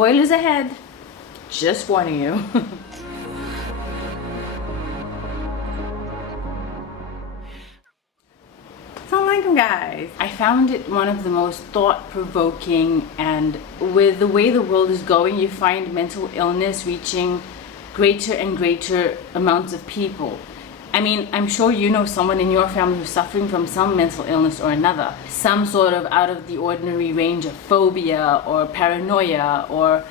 Spoilers ahead, just warning you. Assalamualaikum guys. I found it one of the most thought-provoking, and with the way the world is going, you find mental illness reaching greater and greater amounts of people. I mean, I'm sure you know someone in your family who's suffering from some mental illness or another. Some sort of out of the ordinary range of phobia or paranoia or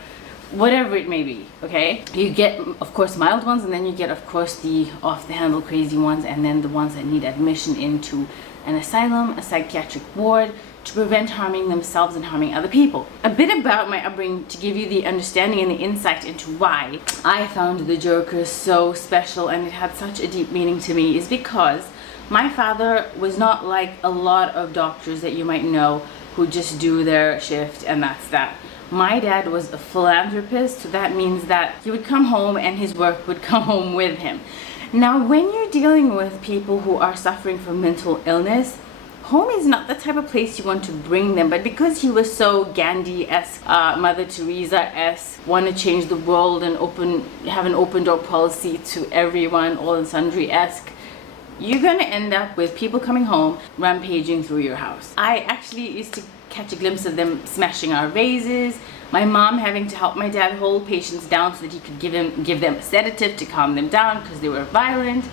whatever it may be, okay? You get, of course, mild ones, and then you get, of course, the off-the-handle crazy ones, and then the ones that need admission into an asylum, a psychiatric ward, to prevent harming themselves and harming other people. A bit about my upbringing to give you the understanding and the insight into why I found the Joker so special and it had such a deep meaning to me is because my father was not like a lot of doctors that you might know who just do their shift and that's that. My dad was a philanthropist, so that means that he would come home and his work would come home with him. Now, when you're dealing with people who are suffering from mental illness, home is not the type of place you want to bring them. But because he was so Gandhi-esque, Mother Teresa-esque, want to change the world and have an open door policy to everyone, all and sundry-esque, you're going to end up with people coming home rampaging through your house. I actually used to catch a glimpse of them smashing our vases, my mom having to help my dad hold patients down so that he could give them a sedative to calm them down because they were violent,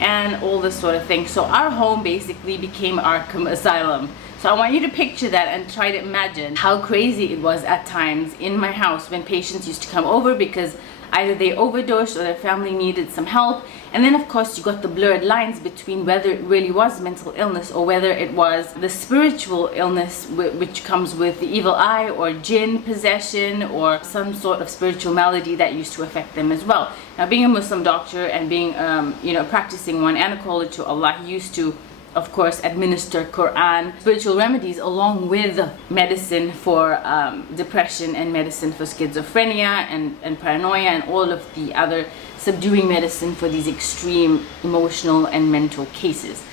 and all this sort of thing. So our home basically became Arkham Asylum. So I want you to picture that and try to imagine how crazy it was at times in my house when patients used to come over because either they overdosed or their family needed some help. And then of course you got the blurred lines between whether it really was mental illness or whether it was the spiritual illness which comes with the evil eye or jinn possession or some sort of spiritual malady that used to affect them as well. Now, being a Muslim doctor and being practicing one and a caller to Allah, he used to of course administer Quran, spiritual remedies, along with medicine for depression and medicine for schizophrenia and paranoia and all of the other subduing medicine for these extreme emotional and mental cases.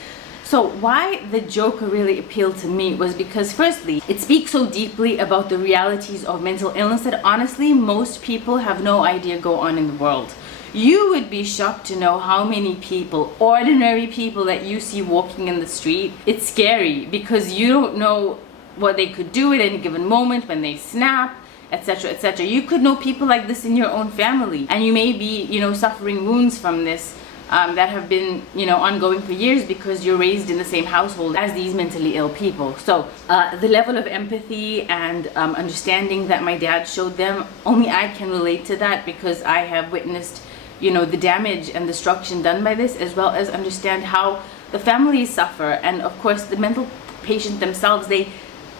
So why the Joker really appealed to me was because firstly, it speaks so deeply about the realities of mental illness that honestly most people have no idea go on in the world. You would be shocked to know how many people, ordinary people that you see walking in the street. It's scary because you don't know what they could do at any given moment when they snap, etc., etc. You could know people like this in your own family, and you may be, suffering wounds from this that have been, ongoing for years because you're raised in the same household as these mentally ill people. So the level of empathy and understanding that my dad showed them, only I can relate to that because I have witnessed the damage and destruction done by this, as well as understand how the families suffer. And of course, the mental patient themselves, they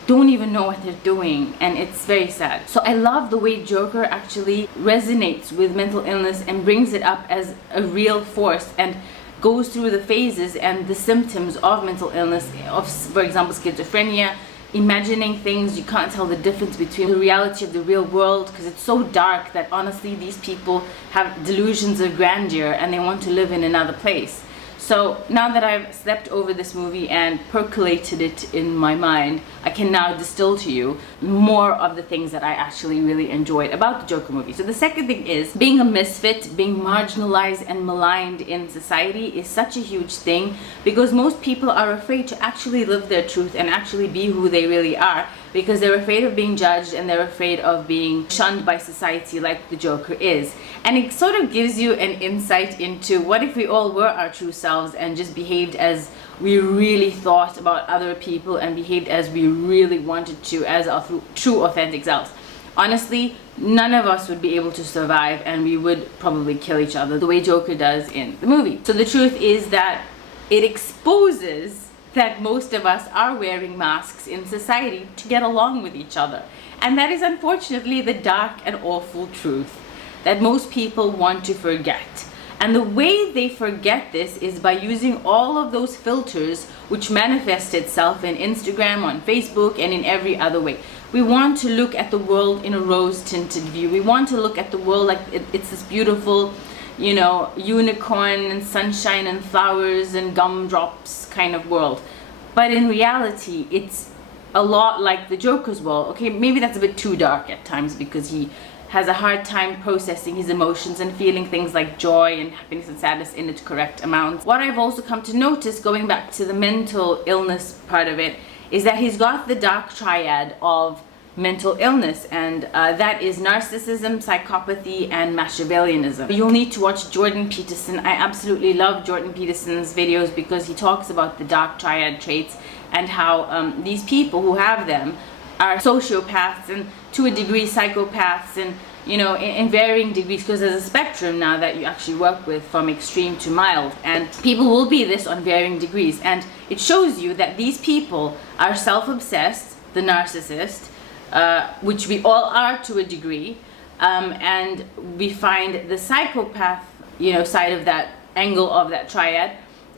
don't even know what they're doing, and it's very sad. So I love the way Joker actually resonates with mental illness and brings it up as a real force and goes through the phases and the symptoms of mental illness, of, for example, schizophrenia, imagining things you can't tell the difference between the reality of the real world because it's so dark that honestly these people have delusions of grandeur and they want to live in another place. So now that I've slept over this movie and percolated it in my mind, I can now distill to you more of the things that I actually really enjoyed about the Joker movie. So the second thing is, being a misfit, being marginalized and maligned in society is such a huge thing because most people are afraid to actually live their truth and actually be who they really are because they're afraid of being judged and they're afraid of being shunned by society like the Joker is. And it sort of gives you an insight into what if we all were our true selves and just behaved as we really thought about other people and behaved as we really wanted to as our true authentic selves. Honestly, none of us would be able to survive and we would probably kill each other the way Joker does in the movie. So the truth is that it exposes that most of us are wearing masks in society to get along with each other. And that is unfortunately the dark and awful truth that most people want to forget. And the way they forget this is by using all of those filters which manifest itself in Instagram, on Facebook, and in every other way. We want to look at the world in a rose-tinted view. We want to look at the world like it's this beautiful, unicorn and sunshine and flowers and gumdrops kind of world. But in reality, it's a lot like the Joker's well. Okay, maybe that's a bit too dark at times because he has a hard time processing his emotions and feeling things like joy and happiness and sadness in its correct amounts. What I've also come to notice, going back to the mental illness part of it, is that he's got the dark triad of mental illness, and that is narcissism, psychopathy, and Machiavellianism. You'll need to watch Jordan Peterson. I absolutely love Jordan Peterson's videos because he talks about the dark triad traits and how these people who have them are sociopaths and to a degree psychopaths, and you know, in varying degrees, because there's a spectrum now that you actually work with from extreme to mild, and people will be this on varying degrees. And it shows you that these people are self-obsessed, the narcissist, which we all are to a degree, and we find the psychopath, you know, side of that angle of that triad,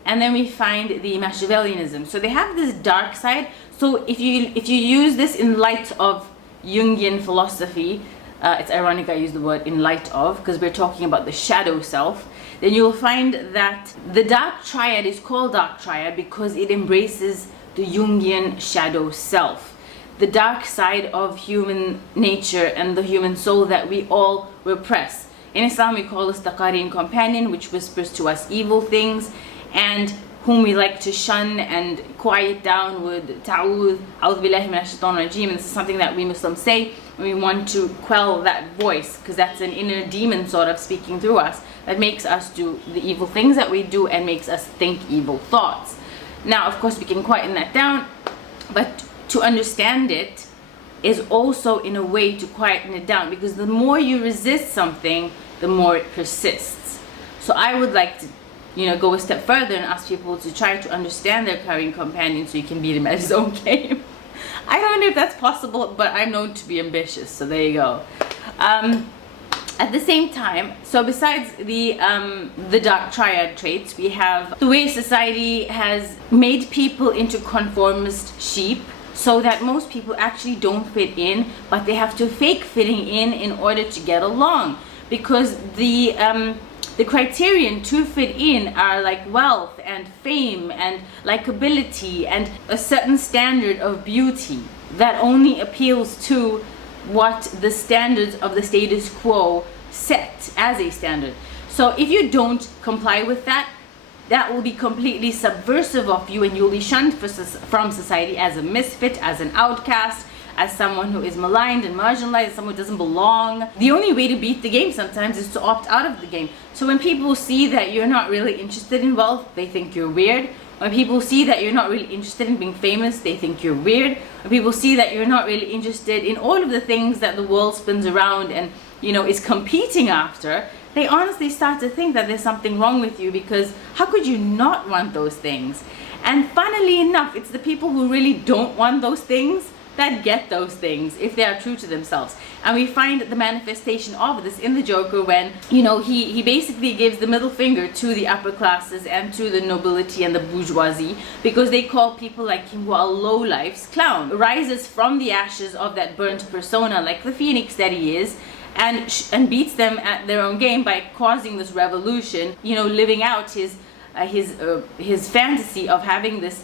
and then we find the Machiavellianism. So they have this dark side. So if you use this in light of Jungian philosophy, it's ironic I use the word in light of, because we're talking about the shadow self, then you'll find that the dark triad is called dark triad because it embraces the Jungian shadow self, the dark side of human nature and the human soul that we all repress. In Islam we call this the Qareen companion, which whispers to us evil things and whom we like to shun and quiet down with ta'awudh, a'udhu billahi minash shaitanir rajeem. And this is something that we Muslims say when we want to quell that voice, because that's an inner demon sort of speaking through us that makes us do the evil things that we do and makes us think evil thoughts. Now, of course, we can quieten that down, but to understand it is also in a way to quieten it down, because the more you resist something, the more it persists. So I would like to, you know, go a step further and ask people to try to understand their Qareen companion so you can beat him at his own game. I don't know if that's possible, but I'm known to be ambitious, so there you go. At the same time, so besides the dark triad traits, we have the way society has made people into conformist sheep, so that most people actually don't fit in, but they have to fake fitting in order to get along, because the criterion to fit in are like wealth and fame and likability and a certain standard of beauty that only appeals to what the standards of the status quo set as a standard. So if you don't comply with that, that will be completely subversive of you, and you'll be shunned from society as a misfit, as an outcast, as someone who is maligned and marginalized, as someone who doesn't belong. The only way to beat the game sometimes is to opt out of the game. So when people see that you're not really interested in wealth, they think you're weird. When people see that you're not really interested in being famous, they think you're weird. When people see that you're not really interested in all of the things that the world spins around and, you know, is competing after, they honestly start to think that there's something wrong with you, because how could you not want those things? And funnily enough, it's the people who really don't want those things that get those things if they are true to themselves. And we find the manifestation of this in the Joker when, you know, he basically gives the middle finger to the upper classes and to the nobility and the bourgeoisie, because they call people like him, who are lowlifes, clown. Rises from the ashes of that burnt persona like the phoenix that he is, and beats them at their own game by causing this revolution, you know, living out his fantasy of having this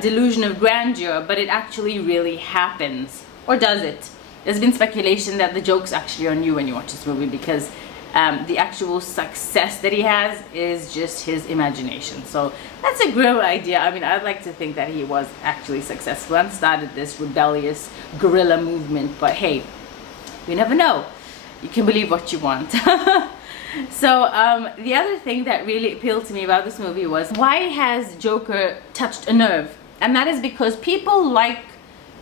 delusion of grandeur, but it actually really happens. Or does it? There's been speculation that the joke's actually on you when you watch this movie, because the actual success that he has is just his imagination. So that's a great idea. I mean, I'd like to think that he was actually successful and started this rebellious guerrilla movement, but hey, you never know. You can believe what you want. So the other thing that really appealed to me about this movie was, why has Joker touched a nerve? And that is because people like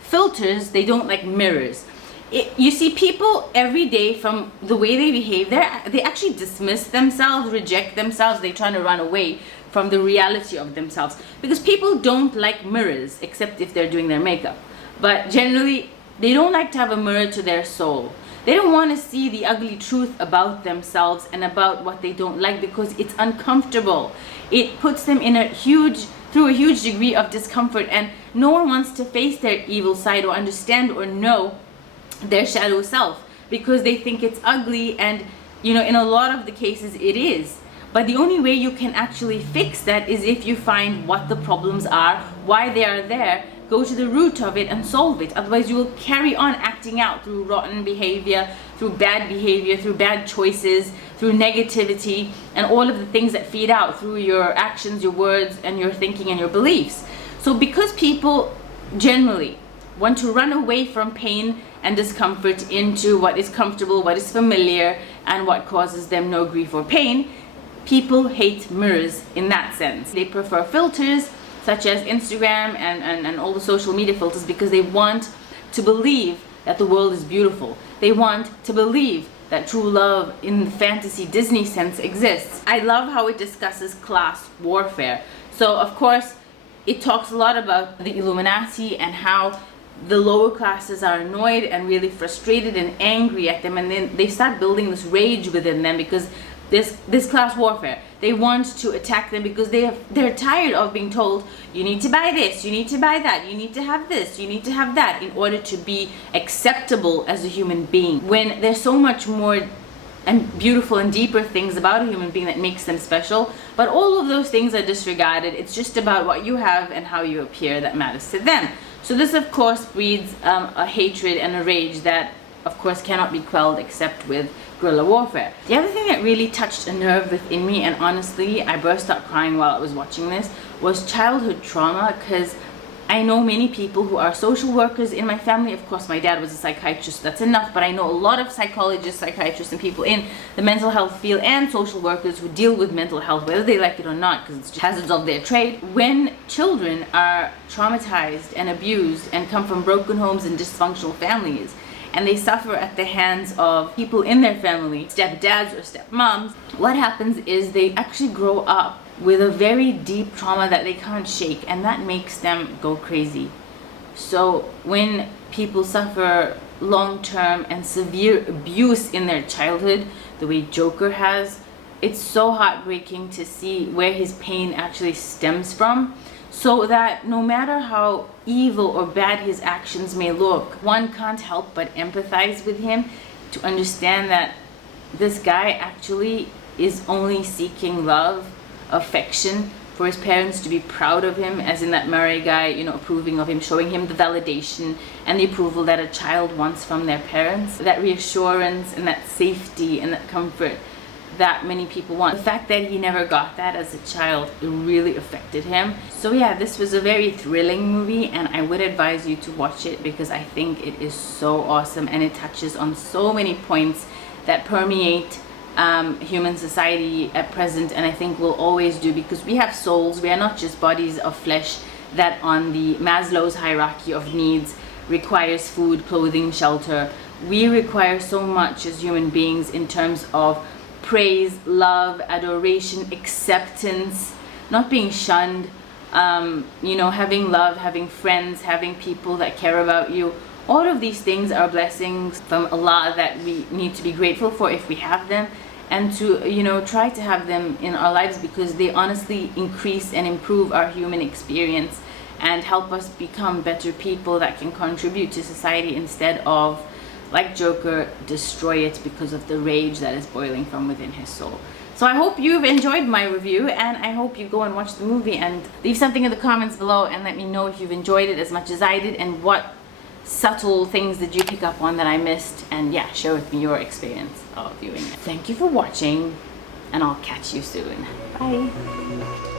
filters, they don't like mirrors. You see people every day, from the way they behave, they actually dismiss themselves, reject themselves, they're trying to run away from the reality of themselves. Because people don't like mirrors, except if they're doing their makeup. But generally, they don't like to have a mirror to their soul. They don't want to see the ugly truth about themselves and about what they don't like, because it's uncomfortable. It puts them in through a huge degree of discomfort, and no one wants to face their evil side or understand or know their shadow self, because they think it's ugly, and you know, in a lot of the cases it is. But the only way you can actually fix that is if you find what the problems are, why they are there, go to the root of it and solve it. Otherwise you will carry on acting out through rotten behavior, through bad choices, through negativity, and all of the things that feed out through your actions, your words, and your thinking and your beliefs. So because people generally want to run away from pain and discomfort into what is comfortable, what is familiar, and what causes them no grief or pain, people hate mirrors in that sense. They prefer filters such as Instagram and all the social media filters because they want to believe that the world is beautiful. They want to believe that true love in the fantasy Disney sense exists. I love how it discusses class warfare. So of course it talks a lot about the Illuminati and how the lower classes are annoyed and really frustrated and angry at them, and then they start building this rage within them because this class warfare. They want to attack them because they're tired of being told, you need to buy this, you need to buy that, you need to have this, you need to have that in order to be acceptable as a human being, when there's so much more and beautiful and deeper things about a human being that makes them special. But all of those things are disregarded. It's just about what you have and how you appear that matters to them. So this of course breeds a hatred and a rage that of course cannot be quelled except with guerrilla warfare. The other thing that really touched a nerve within me, and honestly I burst out crying while I was watching this, was childhood trauma, because I know many people who are social workers in my family. Of course my dad was a psychiatrist, that's enough, but I know a lot of psychologists, psychiatrists, and people in the mental health field and social workers who deal with mental health, whether they like it or not, because it's just hazards of their trade. When children are traumatized and abused and come from broken homes and dysfunctional families, and they suffer at the hands of people in their family, stepdads or stepmoms, what happens is they actually grow up with a very deep trauma that they can't shake, and that makes them go crazy. So when people suffer long-term and severe abuse in their childhood, the way Joker has, it's so heartbreaking to see where his pain actually stems from, so that no matter how evil or bad his actions may look, one can't help but empathize with him to understand that this guy actually is only seeking love, affection, for his parents to be proud of him, as in that Murray guy, you know, approving of him, showing him the validation and the approval that a child wants from their parents, that reassurance and that safety and that comfort that many people want. The fact that he never got that as a child, it really affected him. So yeah, this was a very thrilling movie, and I would advise you to watch it because I think it is so awesome, and it touches on so many points that permeate human society at present, and I think will always do, because we have souls. We are not just bodies of flesh that on the Maslow's hierarchy of needs requires food, clothing, shelter. We require so much as human beings in terms of praise, love, adoration, acceptance, not being shunned, you know, having love, having friends, having people that care about you. All of these things are blessings from Allah that we need to be grateful for if we have them, and to, you know, try to have them in our lives, because they honestly increase and improve our human experience and help us become better people that can contribute to society, instead of, like Joker, destroy it because of the rage that is boiling from within his soul. So I hope you've enjoyed my review, and I hope you go and watch the movie and leave something in the comments below and let me know if you've enjoyed it as much as I did, and what subtle things did you pick up on that I missed, and yeah, share with me your experience of viewing it. Thank you for watching, and I'll catch you soon. Bye.